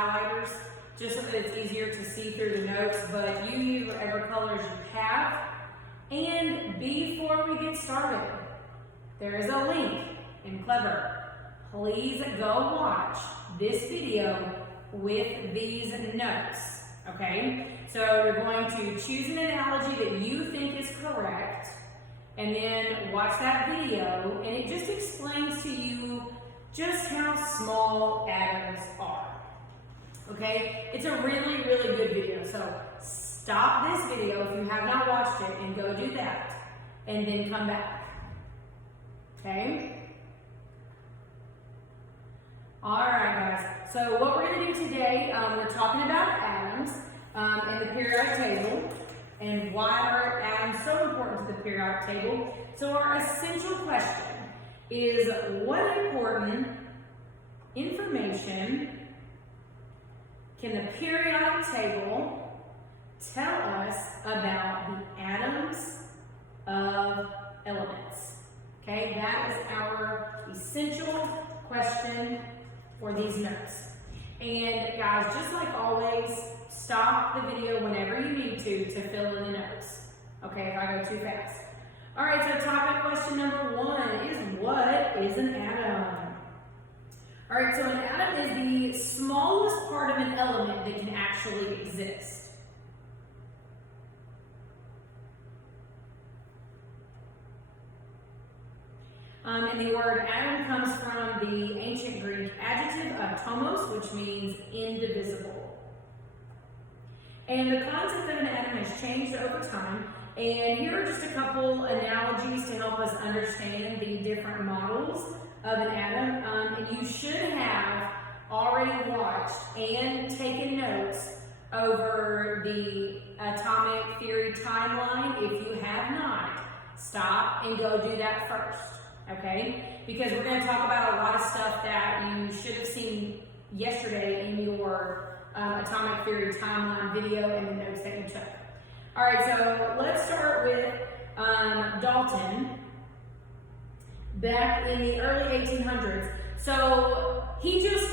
highlighters just so that it's easier to see through the notes, but you use whatever colors you have. And before we get started, there is a link in Clever. Please go watch this video with these notes, okay? So you're going to choose an analogy that you think is correct, and then watch that video, and it just explains to you just how small atoms are, okay? It's a really, really good video, so stop this video if you have not watched it and go do that, and then come back, okay? All right, guys, so what we're going to do today, we're talking about atoms in the periodic table and why are atoms so important to the periodic table. So our essential question is, what important information can the periodic table tell us about the atoms of elements? Okay, that is our essential question for these notes. And guys, just like always, stop the video whenever you need to fill in the notes. Okay, if I go too fast. All right, so topic question number 1 is, what is an atom? All right, so an atom is the smallest part of an element that can actually exist. And the word atom comes from the ancient Greek adjective atomos, which means indivisible. And the concept of an atom has changed over time. And here are just a couple analogies to help us understand the different models of an atom. And you should have already watched and taken notes over the atomic theory timeline. If you have not, stop and go do that first. Okay, because we're going to talk about a lot of stuff that you should have seen yesterday in your atomic theory timeline video and the notes that you took. All right, so let's start with Dalton back in the early 1800s. So he just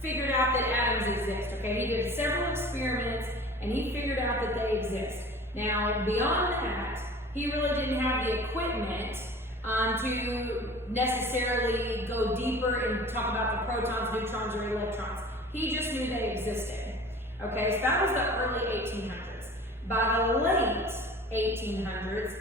figured out that atoms exist. Okay, he did several experiments and he figured out that they exist. Now, beyond that, he really didn't have the equipment to necessarily go deeper and talk about the protons, neutrons, or electrons. He just knew they existed. Okay, so that was the early 1800s. By the late 1800s,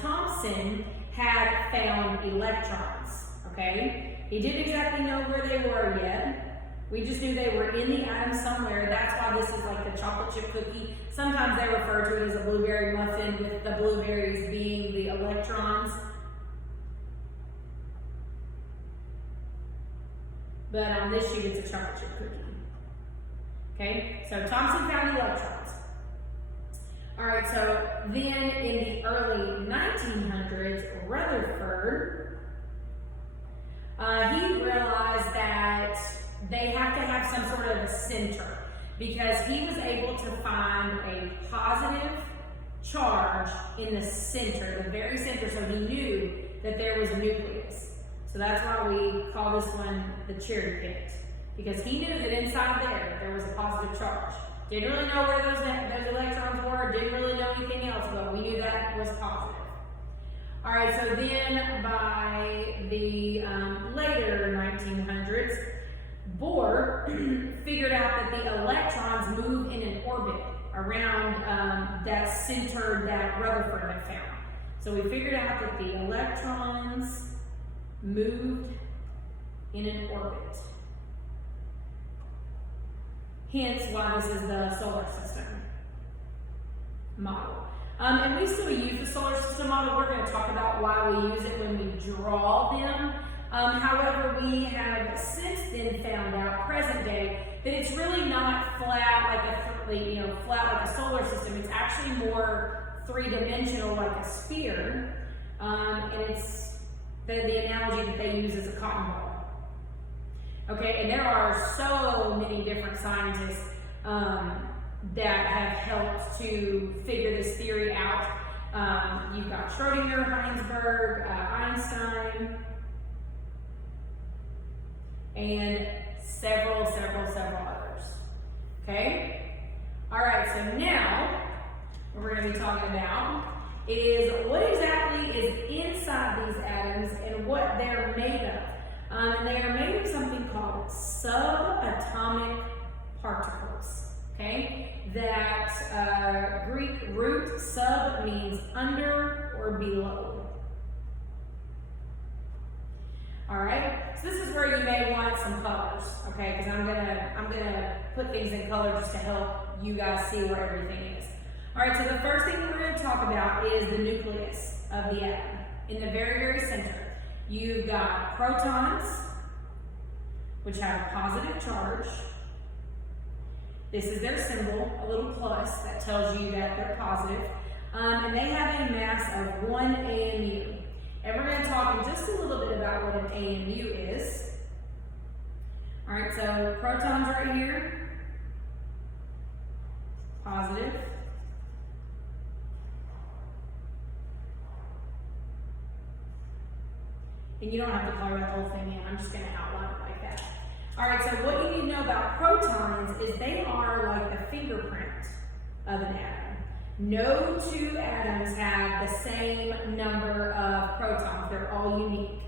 Thomson had found electrons. Okay, he didn't exactly know where they were yet. We just knew they were in the atom somewhere. That's why this is like the chocolate chip cookie. Sometimes they refer to it as a blueberry muffin, with the blueberries being the electrons. But on this sheet, it's a chocolate chip cookie. Okay, so Thomson found electrons. All right, so then in the early 1900s, Rutherford, he realized that they have to have some sort of a center, because he was able to find a positive charge in the center, the very center, so he knew that there was a nucleus. So that's why we call this one the cherry picked, because he knew that inside there was a positive charge. Didn't really know where those electrons were, didn't really know anything else, but we knew that was positive. All right, so then by the later 1900s, Bohr figured out that the electrons move in an orbit around that center that Rutherford had found. So we figured out that the electrons moved in an orbit. Hence why this is the solar system model. And we still use the solar system model. We're going to talk about why we use it when we draw them. However, we have since then found out, present day, that it's really not flat like a solar system. It's actually more three-dimensional, like a sphere, and it's the analogy that they use is a cotton ball. Okay, and there are so many different scientists that have helped to figure this theory out. You've got Schrodinger, Heisenberg, Einstein, and several others. Okay? All right, so now what we're going to be talking about is what exactly is inside these atoms and what they're made of. And they are made of something called subatomic particles. Okay? That Greek root sub means under or below. All right, so this is where you may want some colors, okay? Because I'm gonna put things in color just to help you guys see where everything is. All right, so the first thing we're going to talk about is the nucleus of the atom. In the very, very center, you've got protons, which have a positive charge. This is their symbol, a little plus that tells you that they're positive. And they have a mass of 1 AMU. And we're going to talk in just a little bit about what an AMU is. All right, so protons right here, positive. And you don't have to color the whole thing in, I'm just going to outline it like that. All right, so what you need to know about protons is they are like the fingerprint of an atom. No two atoms have the same number of protons. They're all unique.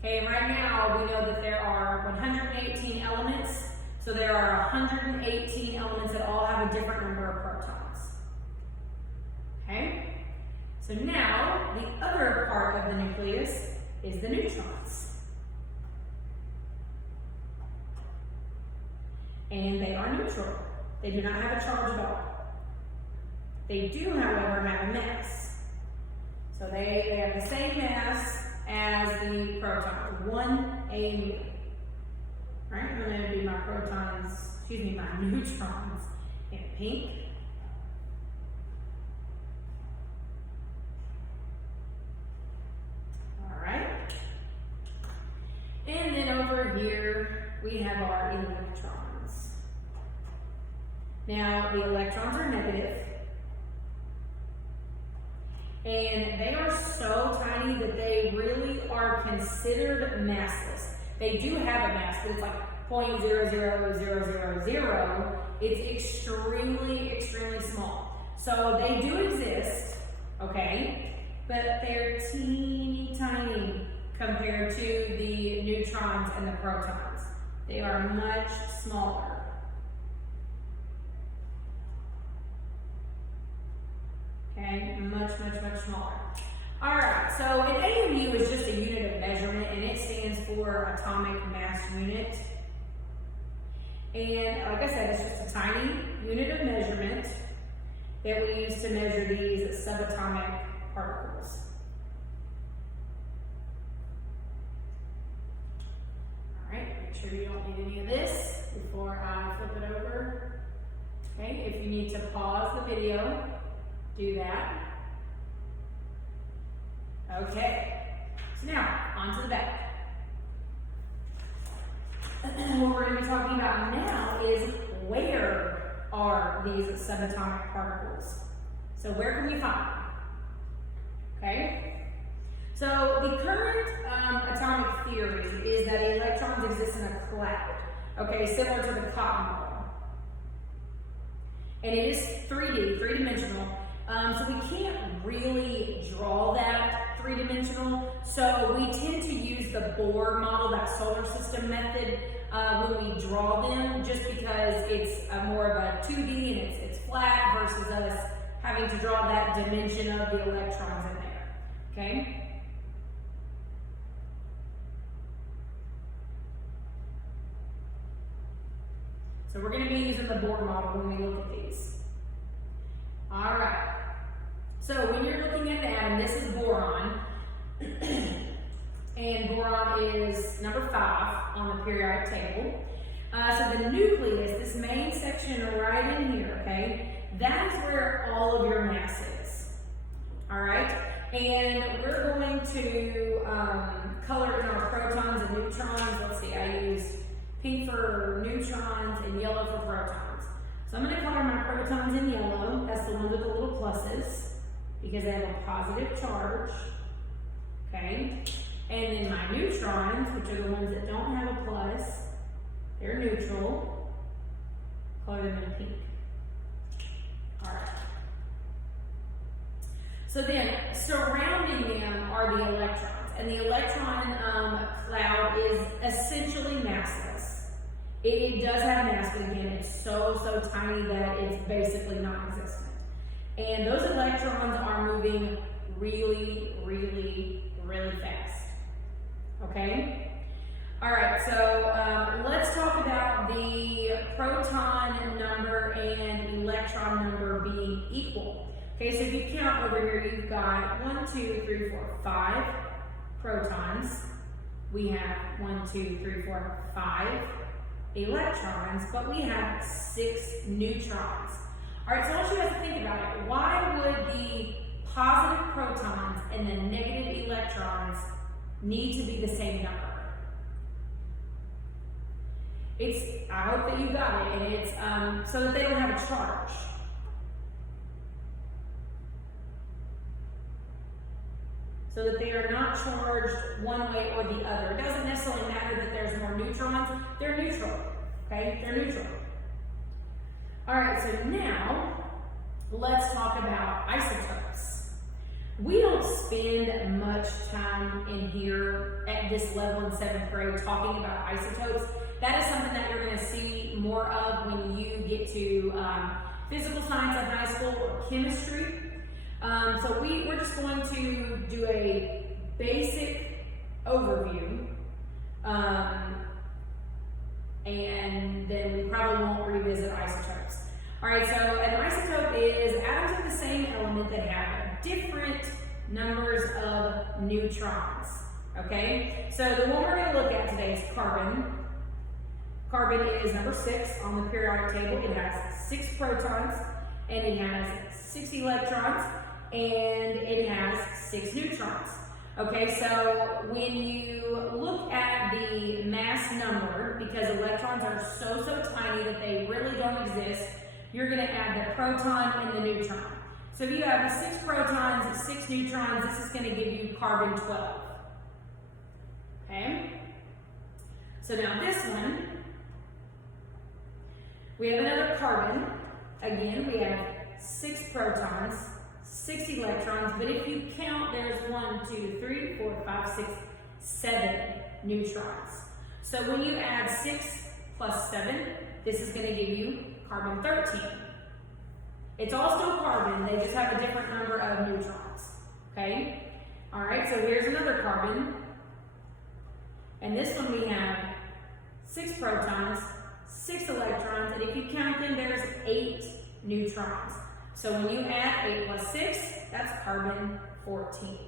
Okay, and right now we know that there are 118 elements. So there are 118 elements that all have a different number of protons. Okay? So now, the other part of the nucleus is the neutrons. And they are neutral. They do not have a charge at all. They do, however, have a mass. So they have the same mass as the proton, 1 AMU. Right? I'm going to do my my neutrons in pink. All right. And then over here, we have our electrons. Now, the electrons are negative, and they are so tiny that they really are considered massless. They do have a mass, but it's like 0.00000. It's extremely, extremely small. So they do exist, okay, but they're teeny tiny compared to the neutrons and the protons. They are much smaller. Okay, much, much, much smaller. All right, so an AMU is just a unit of measurement, and it stands for atomic mass unit. And like I said, it's just a tiny unit of measurement that we use to measure these subatomic particles. All right, make sure you don't need any of this before I flip it over. Okay, if you need to pause the video, do that. Okay, so now, on to the back. What we're going to be talking about now is where are these subatomic particles? So where can we find them? Okay? So the current atomic theory is that electrons exist in a cloud, okay, similar to the cotton ball. And it is 3D, three-dimensional. So we can't really draw that three-dimensional. So we tend to use the Bohr model, that solar system method, when we draw them, just because it's more of a 2D and it's flat versus us having to draw that dimension of the electrons in there. Okay? So we're going to be using the Bohr model when we look at these. All right. So when you're looking at the atom, this is boron. And boron is number 5 on the periodic table. So the nucleus, this main section right in here, okay, that is where all of your mass is. All right? And we're going to color in our protons and neutrons. Let's see, I used pink for neutrons and yellow for protons. So I'm going to color my protons in yellow. That's the ones with the little pluses, because they have a positive charge. Okay? And then my neutrons, which are the ones that don't have a plus, they're neutral. color them in pink. All right. So then, surrounding them are the electrons, and the electron cloud is essentially massless. It does have mass, but again, it's so tiny that it's basically non-existent. And those electrons are moving really fast. Okay? All right, so let's talk about the proton number and electron number being equal. Okay, so if you count over here, you've got 1, 2, 3, 4, 5 protons. We have 1, 2, 3, 4, 5 electrons, but we have 6 neutrons. All right, so I want you guys to think about it. Why would the positive protons and the negative electrons need to be the same number? I hope that you got it, and it's so that they don't have a charge. So that they are not charged one way or the other. It doesn't necessarily matter that there's more neutrons. They're neutral, okay? They're neutral. All right, so now let's talk about isotopes. We don't spend much time in here at this level in 7th grade talking about isotopes. That is something that you're going to see more of when you get to physical science in high school or chemistry. So we're just going to do a basic overview, and then we probably won't revisit isotopes. All right, so an isotope is atoms of the same element that have different numbers of neutrons, okay? So the one we're going to look at today is carbon. Carbon is number 6 on the periodic table. It has 6 protons, and it has 6 electrons, and it has 6 neutrons. Okay, so when you look at the mass number, because electrons are so tiny that they really don't exist, you're going to add the proton and the neutron. So if you have 6 protons, 6 neutrons, this is going to give you carbon 12. Okay? So now this one, we have another carbon. Again, we have 6 protons, 6 electrons, but if you count, there's 1, 2, 3, 4, 5, 6, 7 neutrons. So when you add 6 plus 7, this is going to give you carbon 13. It's all still carbon, they just have a different number of neutrons. Okay? All right, so here's another carbon. And this one we have 6 protons, 6 electrons, and if you count them, there's 8 neutrons. So when you add 8 plus 6, that's carbon 14.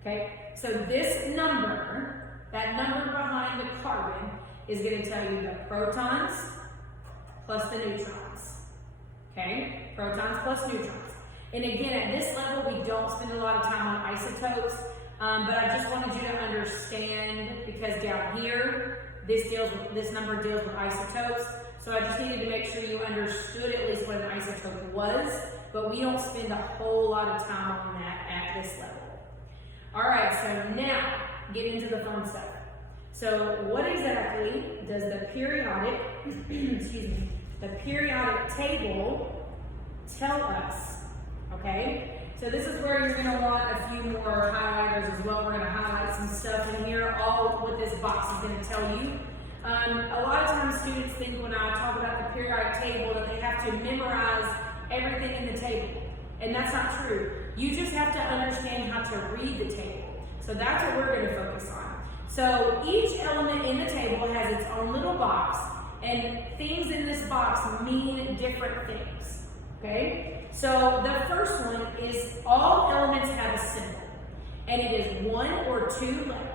Okay, so this number, that number behind the carbon, is going to tell you the protons plus the neutrons. Okay, protons plus neutrons. And again, at this level, we don't spend a lot of time on isotopes, but I just wanted you to understand, because down here, this number deals with isotopes. So I just needed to make sure you understood at least what an isotope was, but we don't spend a whole lot of time on that at this level. All right, so now get into the fun stuff. So what exactly does the periodic, the periodic table tell us? Okay, so this is where you're going to want a few more highlighters as well. We're going to highlight some stuff in here, all what this box is going to tell you. A lot of times students think when I talk about the periodic table that they have to memorize everything in the table. And that's not true. You just have to understand how to read the table. So that's what we're going to focus on. So each element in the table has its own little box, and things in this box mean different things. Okay? So the first one is all elements have a symbol, and it is 1 or 2 letters.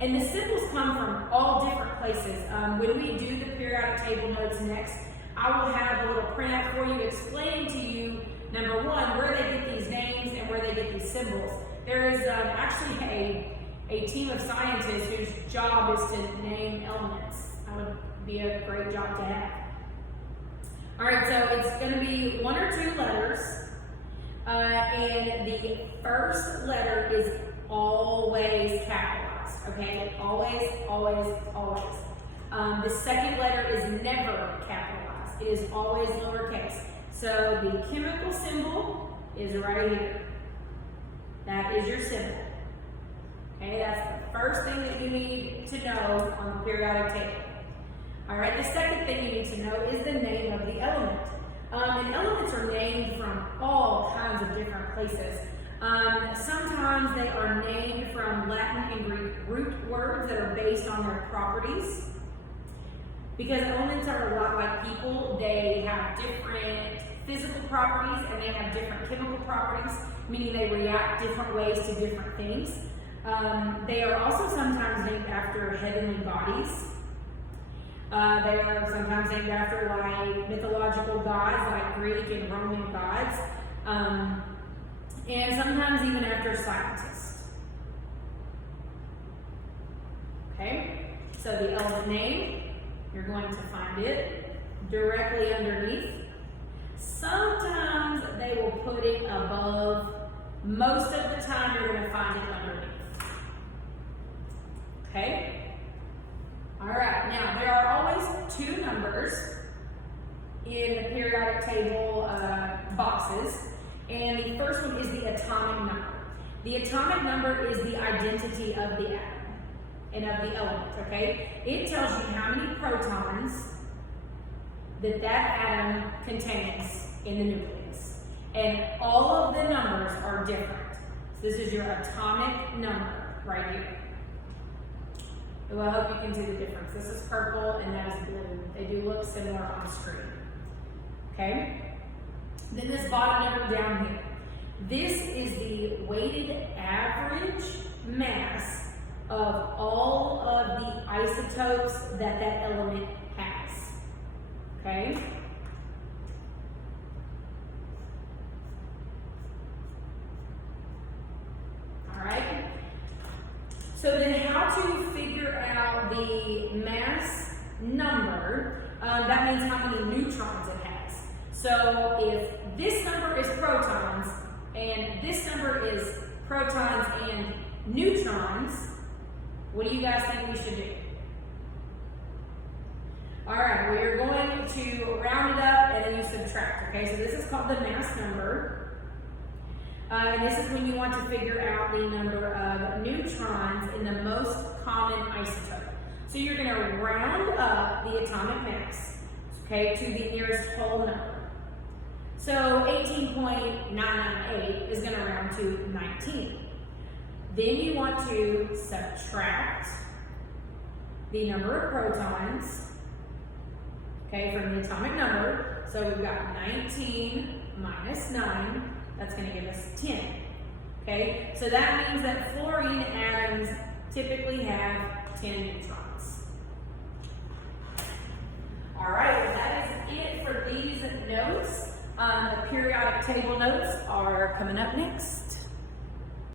And the symbols come from all different places. When we do the periodic table notes next, I will have a little printout for you explaining to you, number 1, where they get these names and where they get these symbols. There is actually a team of scientists whose job is to name elements. That would be a great job to have. All right, so it's going to be 1 or 2 letters, and the first letter is always capitalized. Okay, always. The second letter is never capitalized. It is always lowercase. So the chemical symbol is right here. That is your symbol. Okay, that's the first thing that you need to know on the periodic table. All right, the second thing you need to know is the name of the element. And elements are named from all kinds of different places. Sometimes they are named from Latin and Greek root words that are based on their properties. Because elements are a lot like people, they have different physical properties and they have different chemical properties, meaning they react different ways to different things. They are also sometimes named after heavenly bodies. They are sometimes named after like mythological gods, like Greek and Roman gods, and sometimes even after scientists. Okay, so the element name, you're going to find it directly underneath. Sometimes they will put it above. Most of the time, you're going to find it underneath. Okay? All right, now there are always two numbers in the periodic table boxes, and the first one is the atomic number. The atomic number is the identity of the atom and of the element, okay? It tells you how many protons that atom contains in the nucleus. And all of the numbers are different. So this is your atomic number right here. Well, I hope you can see the difference. This is purple and that is blue. They do look similar on the screen. Okay? Then this bottom number down here. This is the weighted average mass of all of the isotopes that element has. Okay? All right. So then how to figure out the mass number, that means how many neutrons it has. So if this number is protons and this number is protons and neutrons, what do you guys think we should do? All right, we are going to round it up and then you subtract, okay? So this is called the mass number. And this is when you want to figure out the number of neutrons in the most common isotope. So you're going to round up the atomic mass, okay, to the nearest whole number. So 18.998 is going to round to 19. Then you want to subtract the number of protons, okay, from the atomic number. So we've got 19 minus 9. That's going to give us 10. Okay, so that means that fluorine atoms typically have 10 neutrons. All right, well, that is it for these notes. The periodic table notes are coming up next.